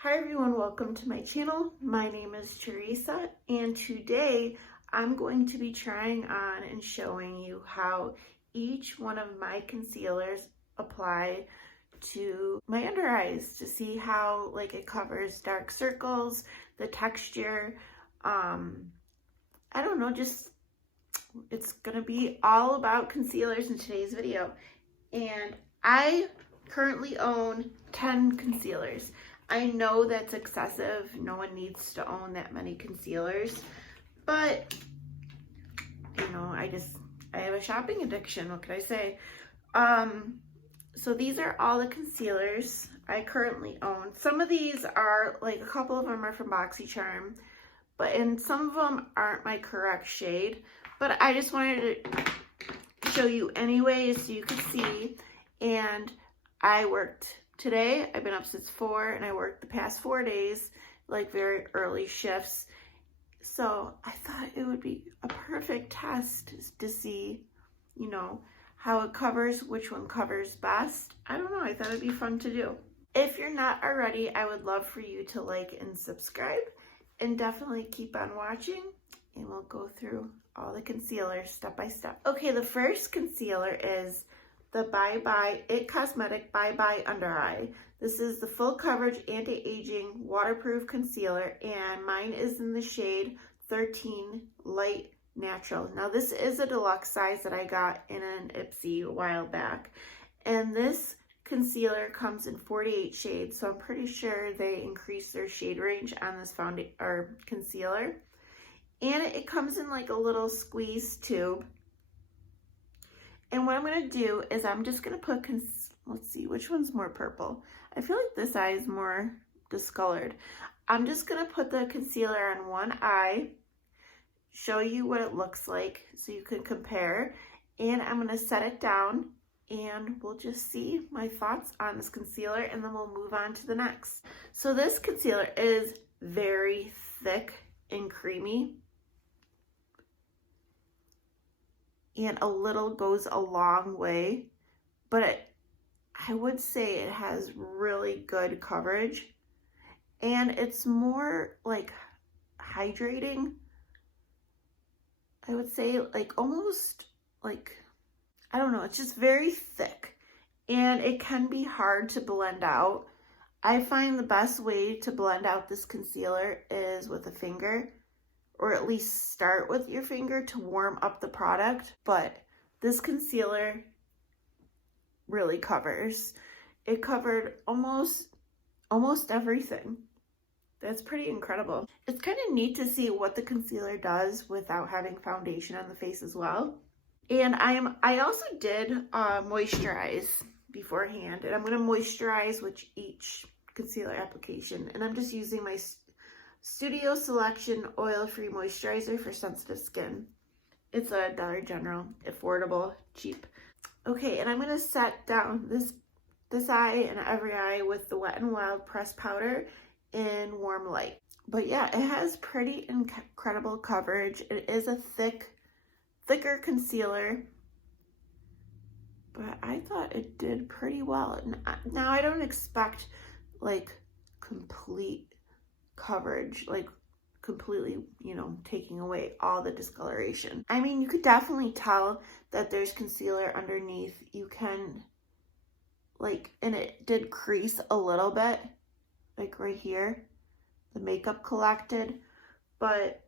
Hi everyone, welcome to my channel. My name is Teresa and today I'm going to be trying on and showing you how each one of my concealers apply to my under eyes to see how it covers dark circles, the texture. I don't know, just it's gonna be all about concealers in today's video. And I currently own 10 concealers. I know that's excessive. No one needs to own that many concealers, but you know, I have a shopping addiction. What can I say? So these are all the concealers I currently own. Some of these are a couple of them are from BoxyCharm, and some of them aren't my correct shade, but I just wanted to show you anyway so you could see. And I worked today. I've been up since 4 and I worked the past 4 days, very early shifts. So I thought it would be a perfect test to see, how it covers, which one covers best. I don't know, I thought it'd be fun to do. If you're not already, I would love for you to like and subscribe, and definitely keep on watching, and we'll go through all the concealers step by step. Okay, the first concealer is the Cosmetics Bye Bye Undereye. This is the full coverage anti-aging waterproof concealer, and mine is in the shade 13 Light Natural. Now this is a deluxe size that I got in an Ipsy a while back, and this concealer comes in 48 shades, so I'm pretty sure they increased their shade range on this concealer. And it comes in a little squeeze tube. And what I'm going to do is I'm just going to put, let's see, which one's more purple? I feel like this eye is more discolored. I'm just going to put the concealer on one eye, show you what it looks like so you can compare. And I'm going to set it down and we'll just see my thoughts on this concealer, and then we'll move on to the next. So this concealer is very thick and creamy. And a little goes a long way, but I would say it has really good coverage, and it's more hydrating. I would say almost I don't know, it's just very thick, and it can be hard to blend out. I find the best way to blend out this concealer is with a finger, or at least start with your finger to warm up the product. But this concealer really covers. It covered almost everything. That's pretty incredible. It's kind of neat to see what the concealer does without having foundation on the face as well. And I also did moisturize beforehand, and I'm going to moisturize with each concealer application, and I'm just using my Studio Selection Oil-Free Moisturizer for sensitive skin. It's a Dollar General, affordable, cheap. Okay, and I'm going to set down this eye and every eye with the Wet n Wild pressed powder in Warm Light. But yeah, it has pretty incredible coverage. It is a thicker concealer, but I thought it did pretty well. Now I don't expect complete coverage, completely, taking away all the discoloration. I mean, you could definitely tell that there's concealer underneath. You can, and it did crease a little bit, right here, the makeup collected, but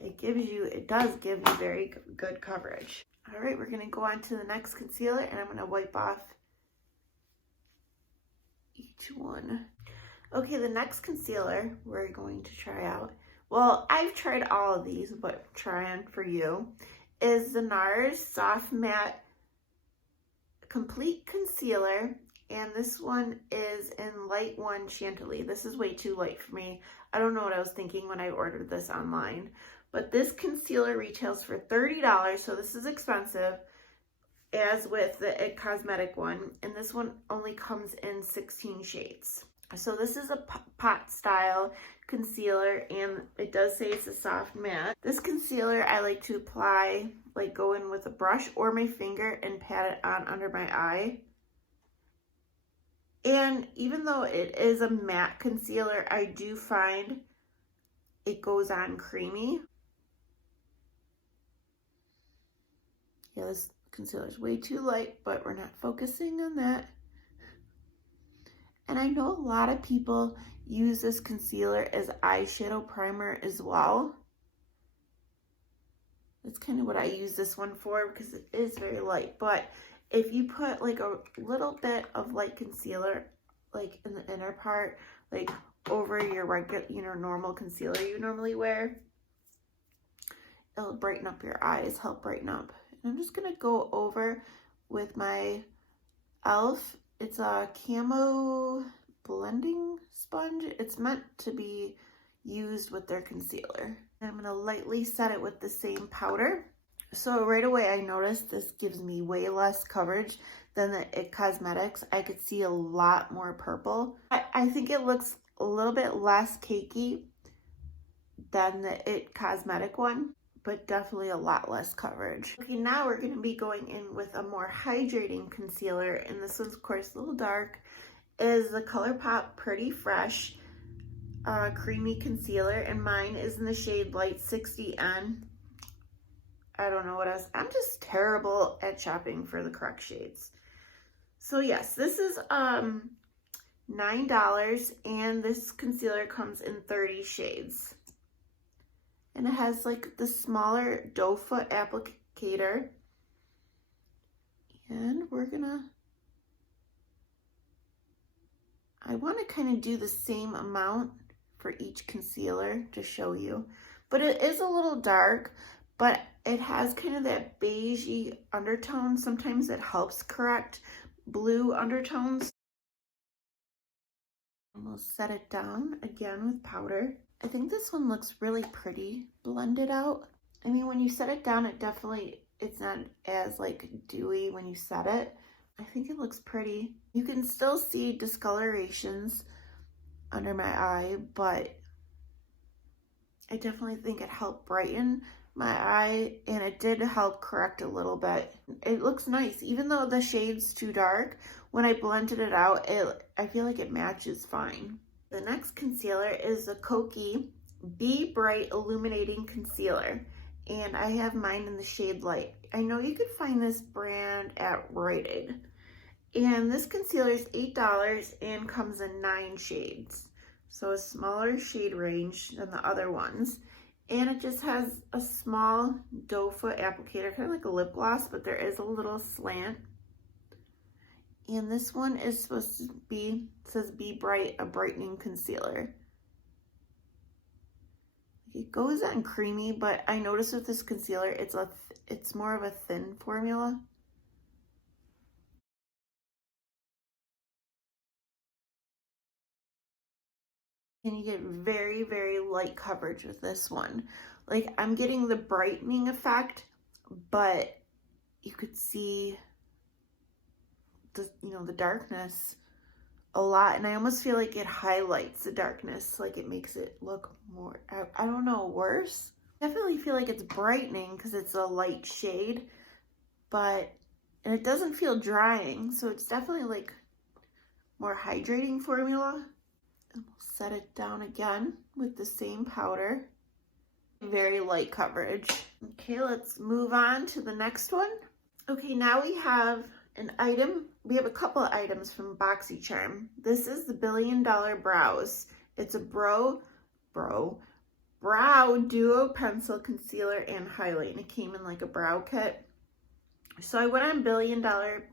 it does give you very good coverage. All right, we're gonna go on to the next concealer, and I'm gonna wipe off each one. Okay, the next concealer we're going to try out, well, I've tried all of these, but try on for you, is the Nars Soft Matte Complete Concealer, and this one is in Light 1 Chantilly. This is way too light for me. I don't know what I was thinking when I ordered this online, but this concealer retails for $30, so this is expensive, as with the It Cosmetic one, and this one only comes in 16 shades. So this is a pot style concealer, and it does say it's a soft matte. This concealer I like to apply, go in with a brush or my finger and pat it on under my eye. And even though it is a matte concealer, I do find it goes on creamy. Yeah, this concealer is way too light, but we're not focusing on that. And I know a lot of people use this concealer as eyeshadow primer as well. That's kind of what I use this one for because it is very light. But if you put like a little bit of light concealer, like in the inner part, like over your regular, normal concealer you normally wear, it'll brighten up your eyes, help brighten up. And I'm just gonna go over with my e.l.f. It's a Camo blending sponge. It's meant to be used with their concealer. I'm gonna lightly set it with the same powder. So right away I noticed this gives me way less coverage than the IT Cosmetics. I could see a lot more purple. I think it looks a little bit less cakey than the IT Cosmetic one, but definitely a lot less coverage. Okay, now we're gonna be going in with a more hydrating concealer, and this one's of course a little dark, is the Colourpop Pretty Fresh creamy concealer, and mine is in the shade Light 60N. I don't know what else. I'm just terrible at shopping for the correct shades. So yes, this is $9, and this concealer comes in 30 shades. And it has like the smaller doe foot applicator. And I want to kind of do the same amount for each concealer to show you. But it is a little dark, but it has kind of that beigey undertone. Sometimes it helps correct blue undertones. And we'll set it down again with powder. I think this one looks really pretty blended out. I mean, when you set it down, it's not as like dewy when you set it. I think it looks pretty. You can still see discolorations under my eye, but I definitely think it helped brighten my eye, and it did help correct a little bit. It looks nice, even though the shade's too dark. When I blended it out, I feel like it matches fine. The next concealer is the Kokie Be Bright Illuminating Concealer, and I have mine in the shade Light. I know you could find this brand at Rite Aid. And this concealer is $8 and comes in 9 shades. So a smaller shade range than the other ones. And it just has a small doe foot applicator, kind of like a lip gloss, but there is a little slant. And this one is supposed to be, it says Be Bright, a brightening concealer. It goes on creamy, but I noticed with this concealer, it's more of a thin formula. And you get very, very light coverage with this one. Like, I'm getting the brightening effect, but you could see the darkness a lot, and I almost feel like it highlights the darkness, like it makes it look more, I don't know, worse. Definitely feel like it's brightening because it's a light shade, and it doesn't feel drying, so it's definitely like more hydrating formula. And we'll set it down again with the same powder. Very light coverage. Okay, let's move on to the next one. Okay, now we have an item. We have a couple of items from BoxyCharm. This is the $1 Billion Brows. It's a brow duo pencil concealer and highlight, and it came in like a brow kit. So I went on $1 Billion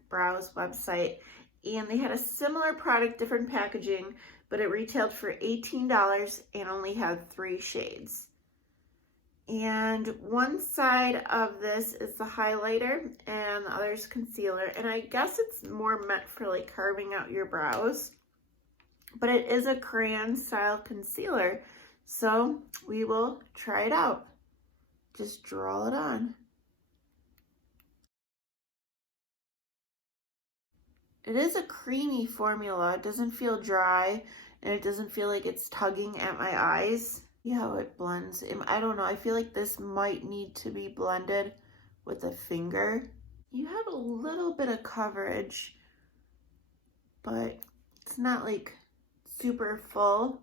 Brows website, and they had a similar product, different packaging, but it retailed for $18 and only had 3 shades. And one side of this is the highlighter and the other is concealer. And I guess it's more meant for like carving out your brows, but it is a crayon style concealer. So we will try it out. Just draw it on. It is a creamy formula. It doesn't feel dry, and it doesn't feel like it's tugging at my eyes. See how it blends. I don't know. I feel like this might need to be blended with a finger. You have a little bit of coverage, but It's not like super full.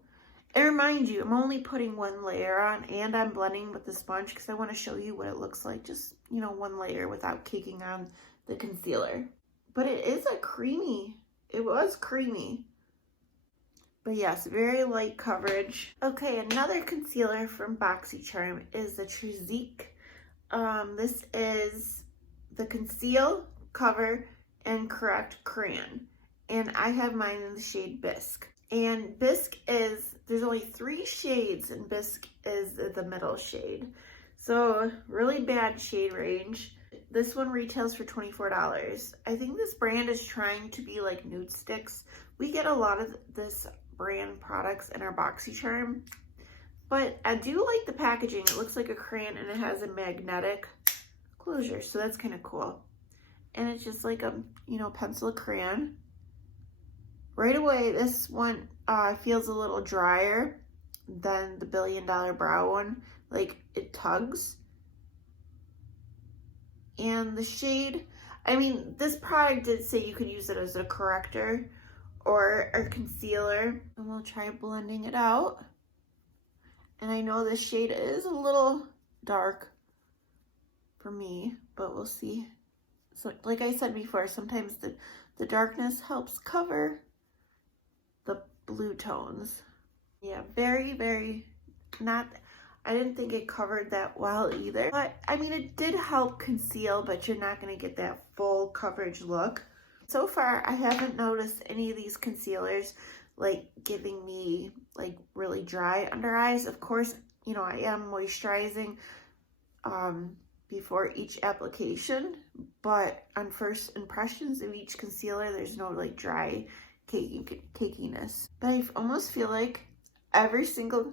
And remind you, I'm only putting one layer on, and I'm blending with the sponge because I want to show you what it looks like. Just, you know, one layer without caking on the concealer. But it is a creamy, it was creamy. But yes, very light coverage. Okay, another concealer from BoxyCharm is the Trestique. This is the Conceal, Cover, and Correct Crayon. And I have mine in the shade Bisque. And Bisque is, there's only 3 shades, and Bisque is the middle shade. So really bad shade range. This one retails for $24. I think this brand is trying to be like Nude Sticks. We get a lot of this brand products in our BoxyCharm, but I do like the packaging. It looks like a crayon and it has a magnetic closure, so that's kind of cool. And it's just like a, you know, pencil crayon. Right away, this one feels a little drier than the $1 Billion Brow one. Like, it tugs. And the shade, I mean, this product did say you could use it as a corrector or a concealer. And we'll try blending it out. And I know this shade is a little dark for me, but we'll see. So like I said before, sometimes the darkness helps cover the blue tones. Yeah, very, very not, I didn't think it covered that well either. But I mean, it did help conceal, but you're not gonna get that full coverage look. So far, I haven't noticed any of these concealers like giving me like really dry under eyes. Of course, you know, I am moisturizing before each application, but on first impressions of each concealer, there's no like dry cakiness. But I almost feel like every single,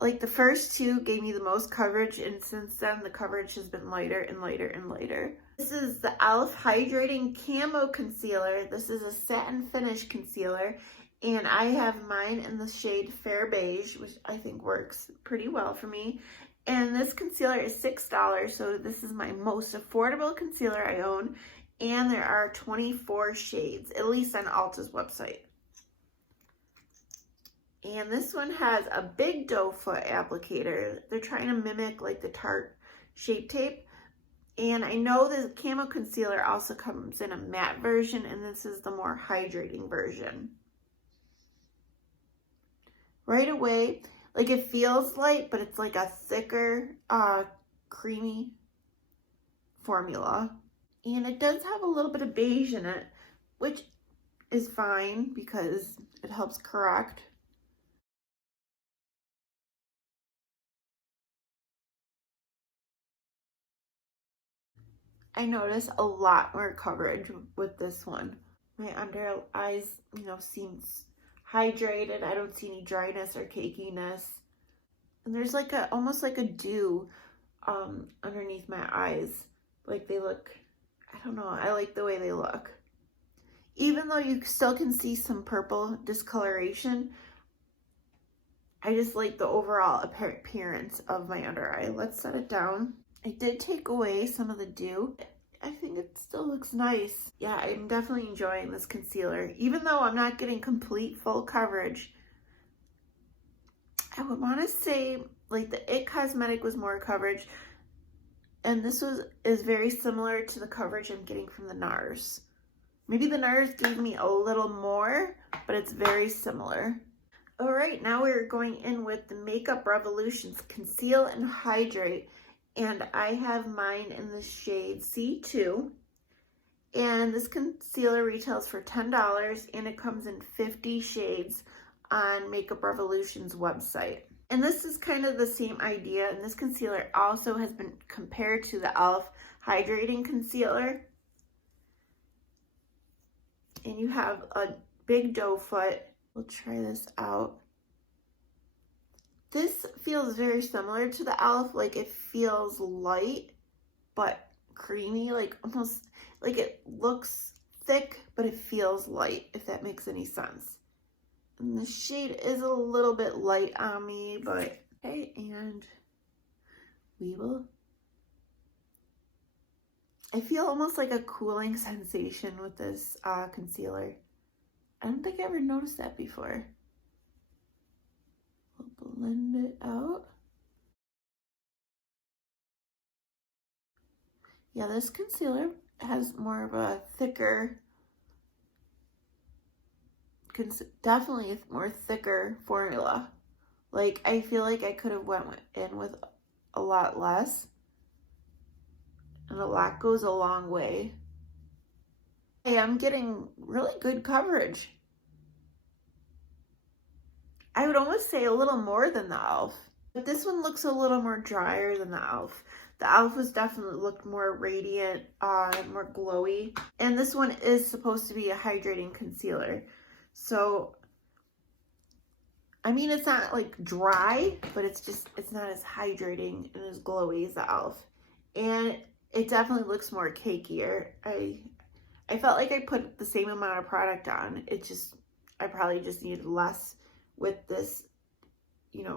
like the first 2 gave me the most coverage, and since then the coverage has been lighter and lighter and lighter. This is the e.l.f. Hydrating Camo Concealer. This is a satin finish concealer, and I have mine in the shade Fair Beige, which I think works pretty well for me. And this concealer is $6, so this is my most affordable concealer I own. And there are 24 shades, at least on Ulta's website. And this one has a big doe foot applicator. They're trying to mimic like the Tarte Shape Tape. And I know the Camo Concealer also comes in a matte version, and this is the more hydrating version. Right away, like it feels light, but it's like a thicker, creamy formula. And it does have a little bit of beige in it, which is fine because it helps correct. I notice a lot more coverage with this one. My under eyes, you know, seems hydrated. I don't see any dryness or cakiness. And there's like a, almost like a dew underneath my eyes. Like they look, I don't know, I like the way they look. Even though you still can see some purple discoloration, I just like the overall appearance of my under eye. Let's set it down. I did take away some of the dew. I think it still looks nice. Yeah, I'm definitely enjoying this concealer. Even though I'm not getting complete full coverage, I would want to say like the IT Cosmetic was more coverage, and this is very similar to the coverage I'm getting from the Nars. Maybe the Nars gave me a little more, but it's very similar. All right, now we're going in with the Makeup Revolution's Conceal and Hydrate, and I have mine in the shade C2. And this concealer retails for $10, and it comes in 50 shades on Makeup Revolution's website. And this is kind of the same idea, and this concealer also has been compared to the e.l.f. Hydrating Concealer. And you have a big doe foot. We'll try this out. This feels very similar to the e.l.f. Like it feels light, but creamy, like almost like it looks thick, but it feels light, if that makes any sense. And the shade is a little bit light on me, but okay, and we will. I feel almost like a cooling sensation with this concealer. I don't think I ever noticed that before. We'll blend it out. Yeah, this concealer has more of a thicker, definitely a more thicker formula. Like, I feel like I could have went in with a lot less. And a lot goes a long way. Hey, I'm getting really good coverage. I would almost say a little more than the e.l.f. But this one looks a little more drier than the e.l.f. The e.l.f. was definitely looked more radiant, more glowy. And this one is supposed to be a hydrating concealer. So, I mean, it's not like dry, but it's not as hydrating and as glowy as the e.l.f. And it definitely looks more cakier. I felt like I put the same amount of product on. I probably just needed less with this,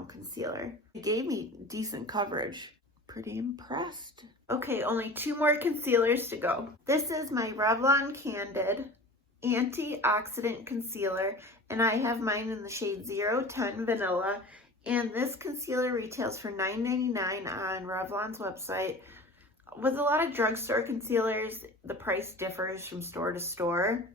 concealer. It gave me decent coverage. Pretty impressed. Okay, only 2 more concealers to go. This is my Revlon Candid Antioxidant Concealer, and I have mine in the shade 010 Vanilla. And this concealer retails for $9.99 on Revlon's website. With a lot of drugstore concealers, the price differs from store to store.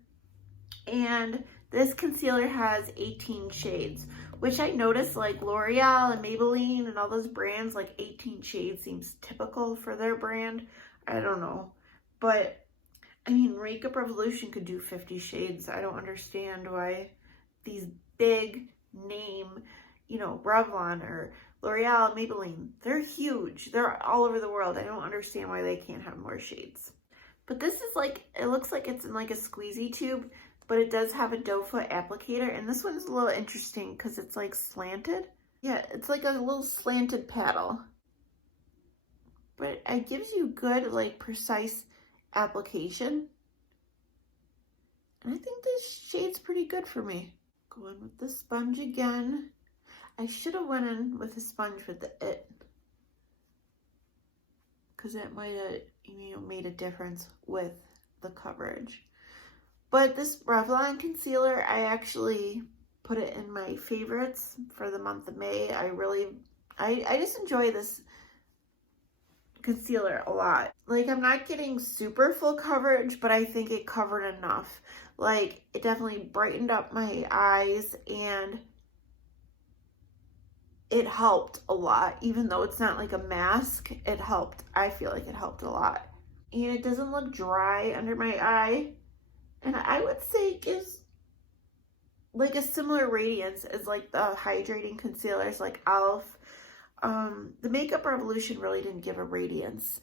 And this concealer has 18 shades, which I noticed like L'Oreal and Maybelline and all those brands, like 18 shades seems typical for their brand. I don't know. But, I mean, Makeup Revolution could do 50 shades. I don't understand why these big name, Revlon or L'Oreal, Maybelline, they're huge. They're all over the world. I don't understand why they can't have more shades. But this is like, it looks like it's in like a squeezy tube, but it does have a doe foot applicator. And this one's a little interesting because it's like slanted. Yeah, it's like a little slanted paddle. But it gives you good, like, precise application. And I think this shade's pretty good for me. Going with the sponge again. I should have went in with a sponge with it, because it might have, made a difference with the coverage. But this Revlon concealer, I actually put it in my favorites for the month of May. I just enjoy this concealer a lot. Like, I'm not getting super full coverage, but I think it covered enough. Like, it definitely brightened up my eyes, and it helped a lot. Even though it's not like a mask, it helped. I feel like it helped a lot. And it doesn't look dry under my eye. And I would say it gives like a similar radiance as like the hydrating concealers like e.l.f. The Makeup Revolution really didn't give a radiance,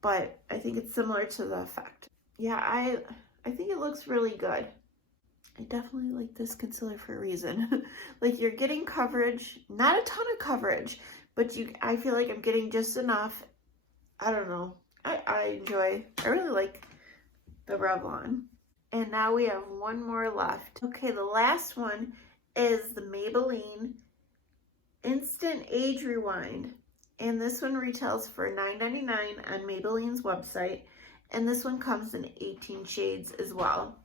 but I think it's similar to the effect. Yeah, I think it looks really good. I definitely like this concealer for a reason. Like, you're getting coverage, not a ton of coverage, but I feel like I'm getting just enough. I don't know. I really like the Revlon. And now we have one more left. Okay, the last one is the Maybelline Instant Age Rewind. And this one retails for $9.99 on Maybelline's website. And this one comes in 18 shades as well.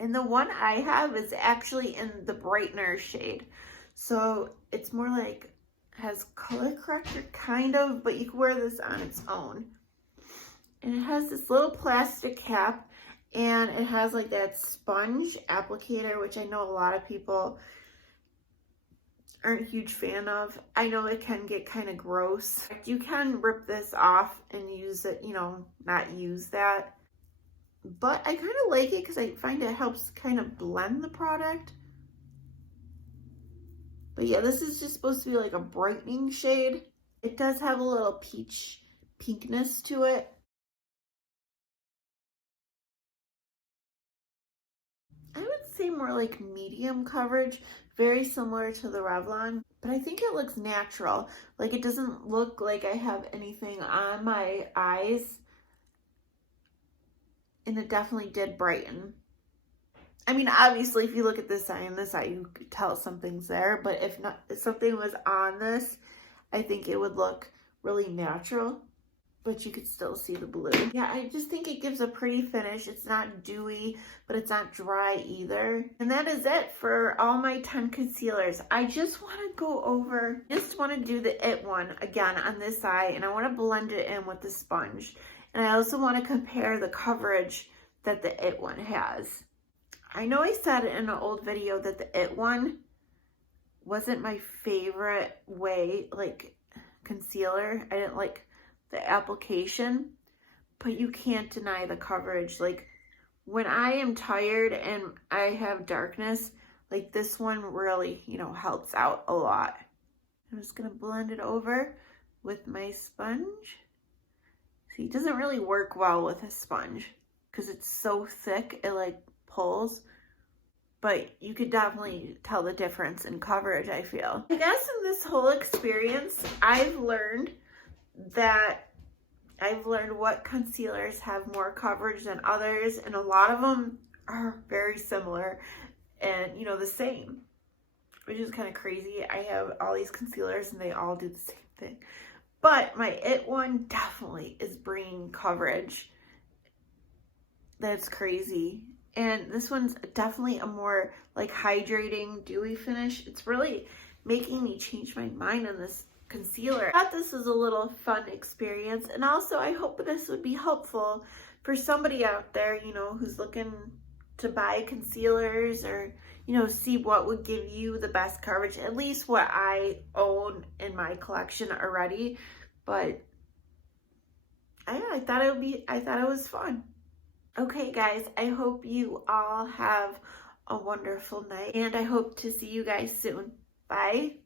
And the one I have is actually in the brightener shade. So it's more like, has color corrector kind of, but you can wear this on its own. And it has this little plastic cap, and it has like that sponge applicator, which I know a lot of people aren't a huge fan of. I know it can get kind of gross. You can rip this off and use it, not use that. But I kind of like it because I find it helps kind of blend the product. But yeah, this is just supposed to be like a brightening shade. It does have a little peach pinkness to it. I would say more like medium coverage, very similar to the Revlon, but I think it looks natural. Like, it doesn't look like I have anything on my eyes. And it definitely did brighten. I mean, obviously, if you look at this eye and this eye, you could tell something's there. But if something was on this, I think it would look really natural. but you could still see the blue. Yeah, I just think it gives a pretty finish. It's not dewy, but it's not dry either. And that is it for all my 10 concealers. I just want to go over, just want to do the It one again on this eye, and I want to blend it in with the sponge. And I also want to compare the coverage that the It one has. I know I said in an old video that the It one wasn't my favorite way, like concealer. I didn't like the application, but you can't deny the coverage. Like when I am tired and I have darkness, like this one really, you know, helps out a lot. I'm just gonna blend it over with my sponge. See, it doesn't really work well with a sponge because it's so thick, it like pulls, but you could definitely tell the difference in coverage, I feel. I guess in this whole experience, I've learned what concealers have more coverage than others, and a lot of them are very similar and, you know, the same, which is kind of crazy. I have all these concealers and they all do the same thing. But my It one definitely is bringing coverage. That's crazy. And this one's definitely a more like hydrating, dewy finish. It's really making me change my mind on this concealer. I thought this was a little fun experience, and also I hope this would be helpful for somebody out there, you know, who's looking to buy concealers or, you know, see what would give you the best coverage, at least what I own in my collection already. But I thought it was fun. Okay guys, I hope you all have a wonderful night, and I hope to see you guys soon. Bye.